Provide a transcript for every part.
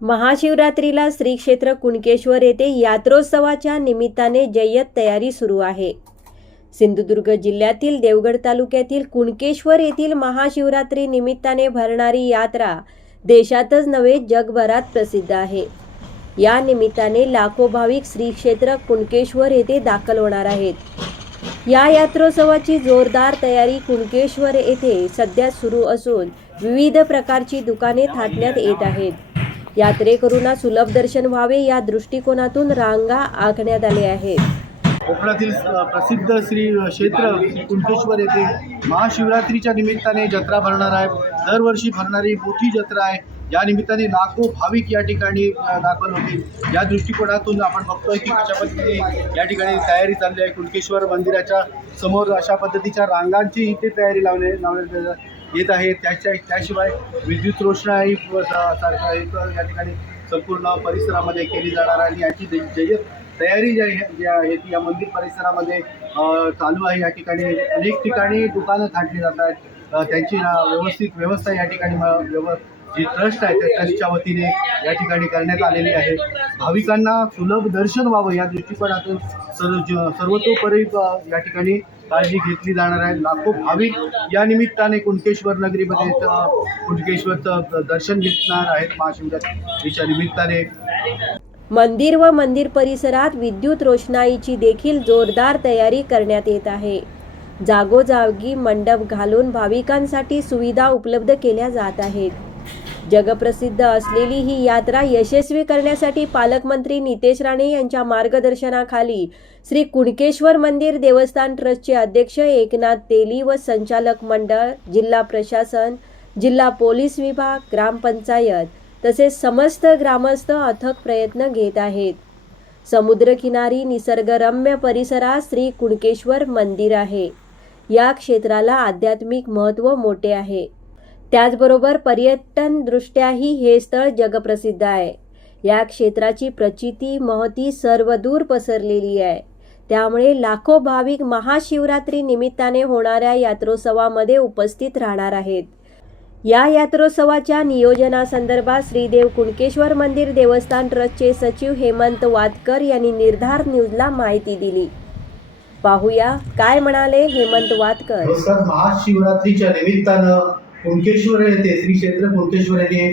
महाशिवरात्रीला श्री क्षेत्र कुणकेश्वर येथे यात्रोत्सवाच्या निमित्ताने जय्यत तयारी सुरू आहे. सिंधुदुर्ग जिल्ह्यातील देवगड तालुक्यातील कुणकेश्वर येथील महाशिवरात्री निमित्ताने भरणारी यात्रा देशातच नव्हे जगभरात प्रसिद्ध आहे. या निमित्ताने लाखो भाविक श्री क्षेत्र कुणकेश्वर येथे दाखल होणार आहेत. या यात्रोत्सवाची जोरदार तयारी कुणकेश्वर येथे सध्या सुरू असून विविध प्रकारची दुकाने थाटण्यात येत आहेत. यात्रेकरूंना सुलभ दर्शन व्हावे या दृष्टिकोनातून रांगा आखण्यात आले आहेत. कोकणातील प्रसिद्ध श्री क्षेत्र कुंटेश्वर येथे महाशिवरात्रीच्या निमित्ताने जत्रा भरणार आहे. दरवर्षी भरणारी मोठी जत्रा आहे. या निमित्ताने लाखो भाविक या ठिकाणी दाखल होतील. या दृष्टिकोनातून आपण बघतोय की कशा पद्धतीने या ठिकाणी तयारी चालली आहे. कुणकेश्वर मंदिराच्या समोर अशा पद्धतीच्या रांगांची इथे तयारी लावले लावण्यात येत आहे. त्याच्या त्याशिवाय विद्युत रोषणाई व सारखा एक या ठिकाणी संपूर्ण परिसरामध्ये केली जाणार आणि याची जय्यत तयारी जी आहे जी आहे ती या मंदिर परिसरामध्ये चालू आहे. या ठिकाणी अनेक ठिकाणी दुकानं काढली जात आहेत त्यांची व्यवस्थित व्यवस्था या ठिकाणी व्यव जी ट्रस्ट आहे त्या ट्रस्टच्या वतीने या ठिकाणी करण्यात आलेली आहे. भाविकांना सुलभ दर्शन व्हावं या दृष्टिकोनातून सर्व ज- सर्वतोपरी या ठिकाणी काळजी घेतली जाणार आहे. लाखो भाविक या निमित्ताने कुणकेश्वर नगरीमध्ये कुणकेश्वरचं दर्शन घेणार आहेत महाशिवरात्रीच्या निमित्ताने. मंदिर व मंदिर परिसरात विद्युत रोषणाईची देखील जोरदार तयारी करण्यात येत आहे. जागोजागी मंडप घालून भाविकांसाठी सुविधा उपलब्ध केल्या जात आहेत. जगप्रसिद्ध असलेली ही यात्रा यशस्वी करण्यासाठी पालकमंत्री नितेश राणे यांच्या मार्गदर्शनाखाली श्री कुणकेश्वर मंदिर देवस्थान ट्रस्टचे अध्यक्ष एकनाथ तेली व संचालक मंडळ जिल्हा प्रशासन जिल्हा पोलीस विभाग ग्रामपंचायत तसेच समस्त ग्रामस्थ अथक प्रयत्न घेत आहेत. समुद्रकिनारी निसर्गरम्य परिसरात श्री कुणकेश्वर मंदिर आहे. या क्षेत्राला आध्यात्मिक महत्त्व मोठे आहे. त्याचबरोबर पर्यटनदृष्ट्याही हे स्थळ जगप्रसिद्ध आहे. या क्षेत्राची प्रचिती महती सर्वदूर पसरलेली आहे. त्यामुळे लाखो भाविक महाशिवरात्री निमित्ताने होणाऱ्या यात्रोत्सवामध्ये उपस्थित राहणार आहेत. या यात्रोत्सवाच्या नियोजनासंदर्भात श्रीदेव कुणकेश्वर मंदिर देवस्थान ट्रस्टचे सचिव हेमंत वातकर यांनी निर्धार न्यूजला माहिती दिली. पाहूया काय म्हणाले हेमंत वातकर. महाशिवरात्रीच्या निमित्तानं कुणकेश्वर येथे श्री क्षेत्र कुणकेश्वर येथे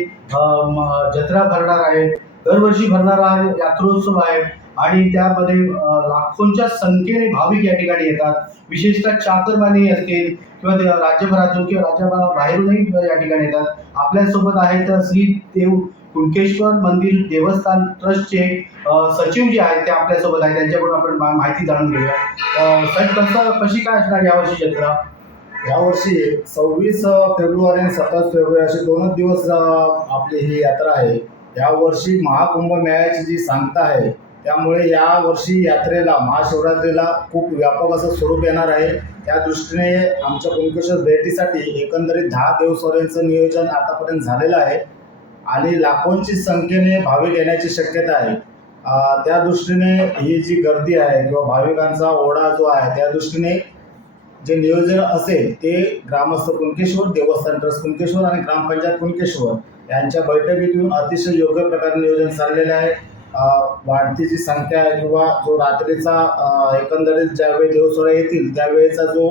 जत्रा भरणार आहे. दरवर्षी भरणारा यात्रोत्सव आहे. आणि त्यामध्ये लाखोंच्या संख्येने भाविक या ठिकाणी येतात. विशेषतः चातुर्मानी असतील किंवा राज्यभरातून किंवा राज्याबाहेरूनही या ठिकाणी येतात. आपल्यासोबत आहेत श्री देव कुणकेश्वर मंदिर देवस्थान ट्रस्टचे सचिव जे आहेत ते आपल्यासोबत आहेत. त्यांच्याकडून आपण मा- माहिती जाणून घेऊया. अ, कसं कशी काय असणार यावर्षी जत्रा? यावर्षी सव्वीस फेब्रुवारी आणि सत्तावीस फेब्रुवारी असे दोनच दिवस आपली ही यात्रा आहे. यावर्षी महाकुंभ मेळ्याची जी सांगता आहे त्यामुळे यावर्षी यात्रेला महाशिवरात्रीला खूप व्यापक असं स्वरूप येणार आहे. त्या दृष्टीने आमच्या कुंकेश्वर भेटीसाठी एकंदरीत दहा देवस्वरांचं नियोजन आतापर्यंत झालेलं आहे आणि लाखोंची संख्येने भाविक येण्याची शक्यता आहे. त्या दृष्टीने ही जी गर्दी आहे किंवा भाविकांचा ओढा जो आहे त्या दृष्टीने जे नियोजन असेल ते ग्रामस्थ कुणकेश्वर देवस्थान ट्रस्ट कुणकेश्वर आणि ग्रामपंचायत कुणकेश्वर यांच्या बैठकीतून अतिशय योग्य प्रकारे नियोजन चाललेलं आहे. वाढती जी संख्या आहे किंवा जो रात्रीचा एकंदरीत ज्यावेळी देवसोळा येतील त्यावेळेचा जो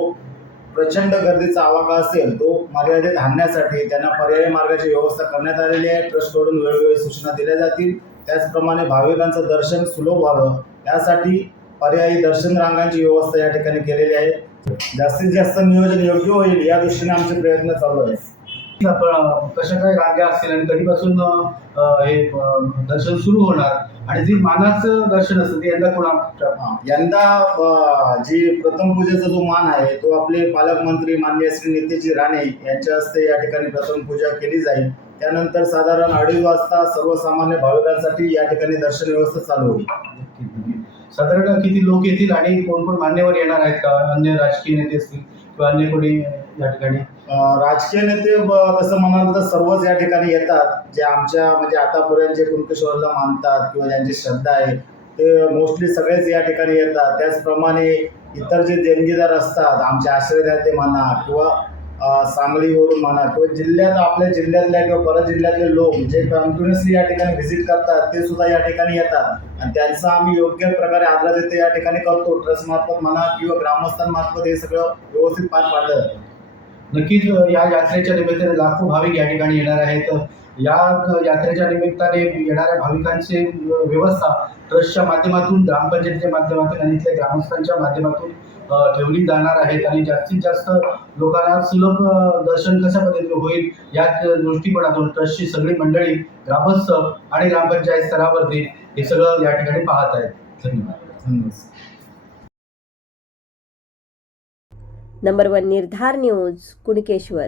प्रचंड गर्दीचा आवाका असेल तो मर्यादित आणण्यासाठी त्यांना पर्यायी मार्गाची व्यवस्था करण्यात आलेली आहे. ट्रस्टकडून वेळोवेळी सूचना दिल्या जातील. त्याचप्रमाणे भाविकांचं दर्शन सुलभ व्हावं. यासाठी पर्यायी दर्शन रांगांची व्यवस्था या ठिकाणी केलेली आहे. जास्तीत जास्त नियोजन योग्य होईल या दृष्टीने आमचे प्रयत्न चालू आहे आपण कशा काय रांगा असतील आणि कधीपासून हे दर्शन सुरू होणार आणि जे मानाचं दर्शन असतं ते यंदा कोणा यंदा जी प्रथम पूजेचा जो मान आहे तो आपले पालकमंत्री माननीय श्री नितेशजी राणे यांच्या हस्ते या ठिकाणी प्रथम पूजा केली जाईल. त्यानंतर साधारण अडीच वाजता सर्वसामान्य भाविकांसाठी या ठिकाणी दर्शन व्यवस्था चालू होईल. साधारण किती लोक येतील आणि कोण कोण मान्यवर येणार आहेत का? अन्य राजकीय नेते असतील किंवा अन्य कोणी या ठिकाणी? राजकीय नेते ब- तसं म्हणाल तर सर्वच या ठिकाणी येतात. जे आमच्या म्हणजे आतापर्यंत जे कुणकेश्वरला मानतात किंवा ज्यांची श्रद्धा आहे ते मोस्टली सगळेच या ठिकाणी येतात. त्याचप्रमाणे इतर जे देणगीदार असतात आमचे आश्रयदाते म्हणा किंवा सांगलीवरून म्हणा किंवा जिल्ह्यात आपल्या जिल्ह्यातल्या किंवा परत जिल्ह्यातले लोक जे कंटिन्युअसली या ठिकाणी व्हिजिट करतात ते सुद्धा या ठिकाणी येतात. आणि त्यांचा आम्ही योग्य प्रकारे आदर देते या ठिकाणी करतो. ट्रस्टमार्फत म्हणा किंवा ग्रामस्थांमार्फत हे सगळं व्यवस्थित पार पाडलं. जातं नक्कीच या यात्रेच्या निमित्ताने लाखो भाविक या ठिकाणी येणार आहेत. या यात्रेच्या निमित्ताने येणाऱ्या भाविकांची व्यवस्था ट्रस्टच्या माध्यमातून ग्रामपंचायतीच्या माध्यमातून आणि इथल्या ग्रामस्थांच्या माध्यमातून ठेवली जाणार आहेत आणि जास्तीत जास्त लोकांना सुलभ दर्शन कशा पद्धतीने होईल या दृष्टिकोनातून ट्रस्टची सगळी मंडळी ग्रामस्थ आणि ग्रामपंचायत स्तरावरती हे सगळं या ठिकाणी पाहत आहेत. धन्यवाद. नंबर वन निर्धार न्यूज कुणकेश्वर.